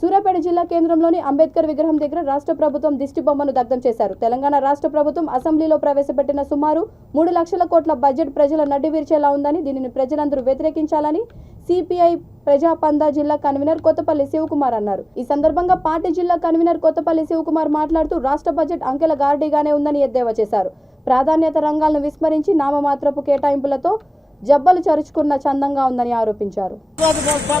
సూర్యాపేట జిల్లా కేంద్రంలోని అంబేద్కర్ విగ్రహం దగ్గర రాష్ట్ర ప్రభుత్వం దిష్టి బొమ్మను దగ్ధం చేశారు. తెలంగాణ రాష్ట్ర ప్రభుత్వం అసెంబ్లీలో ప్రవేశపెట్టిన సుమారు 3 లక్షల కోట్ల బడ్జెట్ ప్రజల నడ్డి విరిచేలా ఉందని, దీనిని ప్రజలందరూ వ్యతిరేకించాలని సిపిఐ ప్రజాపందా జిల్లా కన్వీనర్ కొత్తపల్లి శివకుమార్ అన్నారు. ఈ సందర్భంగా పార్టీ జిల్లా కన్వీనర్ కొత్తపల్లి శివకుమార్ మాట్లాడుతూ రాష్ట్ర బడ్జెట్ అంకెల గారడీగానే ఉందని ఎద్దేవా చేశారు. ప్రాధాన్యత రంగాలను విస్మరించి నామమాత్రపు కేటాయింపులతో జబ్బలు చరుచుకున్న చందంగా ఉందని ఆరోపించారు.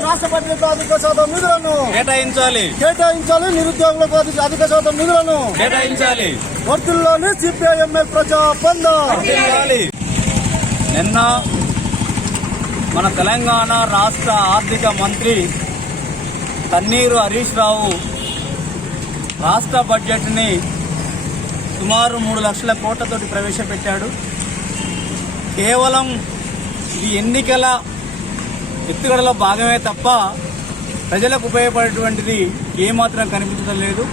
రాష్ట్ర బడ్జెట్ అధిక శాతం నిధులను కేటాయించాలి, నిరుద్యోగులకు అధిక శాతం నిధులను కేటాయించాలి. వర్తిల్లోని సిపిఐఎంఎల్ ప్రజాపందా. నిన్న మన తెలంగాణ రాష్ట్ర ఆర్థిక మంత్రి తన్నీరు హరీష్ రావు రాష్ట్ర బడ్జెట్ని సుమారు 3 లక్షల కోట్లతోటి ప్రవేశపెట్టాడు. కేవలం ఇది ఎన్నికల ఎత్తుగడలో భాగమే తప్ప ప్రజలకు ఉపయోగపడేటువంటిది ఏమాత్రం కనిపించడం లేదు.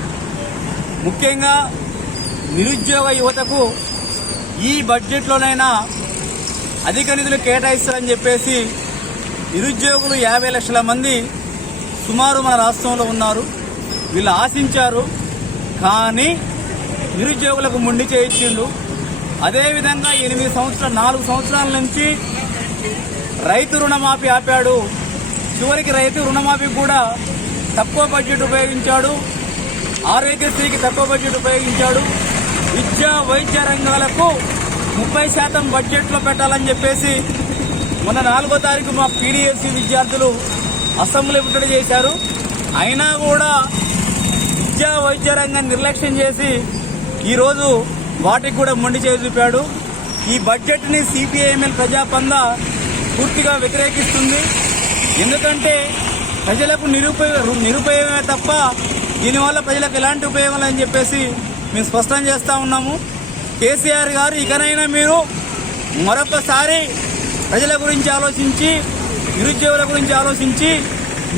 ముఖ్యంగా నిరుద్యోగ యువతకు ఈ బడ్జెట్లోనైనా అధిక నిధులు కేటాయిస్తారని చెప్పేసి నిరుద్యోగులు 50 లక్షల మంది సుమారు మన రాష్ట్రంలో ఉన్నారు. వీళ్ళు ఆశించారు, కానీ నిరుద్యోగులకు మొండి చేయించిండు. అదేవిధంగా 4 సంవత్సరాల నుంచి రైతు రుణమాఫీ ఆపాడు. చివరికి రైతు రుణమాఫీ కూడా తక్కువ బడ్జెట్ ఉపయోగించాడు. ఆరోగ్యశ్రీకి తక్కువ బడ్జెట్ ఉపయోగించాడు. విద్యా వైద్య రంగాలకు 30% బడ్జెట్లో పెట్టాలని చెప్పేసి మొన్న 4వ తారీఖు మా పీడీఎస్సీ విద్యార్థులు అసెంబ్లీ ముట్టడి చేశారు. అయినా కూడా విద్యా వైద్య రంగాన్ని నిర్లక్ష్యం చేసి ఈరోజు వాటికి కూడా మొండి చేసి చూపాడు. ఈ బడ్జెట్ని సిపిఐఎంఎల్ ప్రజాపందా పూర్తిగా వ్యతిరేకిస్తుంది. ఎందుకంటే ప్రజలకు నిరుపయోగమే తప్ప దీనివల్ల ప్రజలకు ఎలాంటి ఉపయోగం అని చెప్పేసి మేము స్పష్టం చేస్తా ఉన్నాము. కేసీఆర్ గారు ఇకనైనా మీరు మరొకసారి ప్రజల గురించి ఆలోచించి, నిరుద్యోగుల గురించి ఆలోచించి,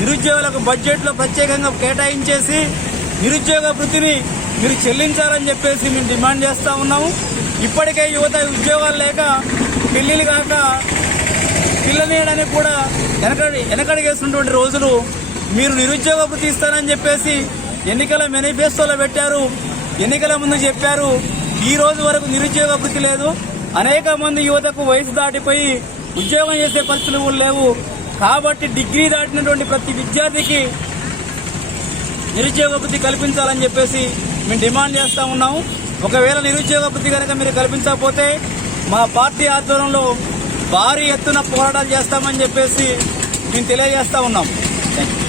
నిరుద్యోగులకు బడ్జెట్లో ప్రత్యేకంగా కేటాయించేసి నిరుద్యోగ వృత్తిని మీరు చెల్లించాలని చెప్పేసి మేము డిమాండ్ చేస్తా ఉన్నాము. ఇప్పటికే యువత ఉద్యోగాలు లేక పెళ్లిళ్ళు కాక పిల్లనేయడానికి కూడా వెనకడిగేసినటువంటి రోజులు. మీరు నిరుద్యోగ వృత్తి ఇస్తారని చెప్పేసి ఎన్నికల మేనిఫెస్టోలో పెట్టారు, ఎన్నికల ముందు చెప్పారు. ఈ రోజు వరకు నిరుద్యోగ వృత్తి లేదు. అనేక మంది యువతకు వయసు దాటిపోయి ఉద్యోగం చేసే పరిస్థితులు కూడా లేవు. కాబట్టి డిగ్రీ దాటినటువంటి ప్రతి విద్యార్థికి నిరుద్యోగ వృత్తి కల్పించాలని చెప్పేసి మేము డిమాండ్ చేస్తా ఉన్నాము. ఒకవేళ నిరుద్యోగ వృత్తి కనుక మీరు కల్పించకపోతే మా పార్టీ ఆధ్వర్యంలో భారీ ఎత్తున పోరాటాలు చేస్తామని చెప్పేసి మేము తెలియజేస్తా ఉన్నాం. Thank you.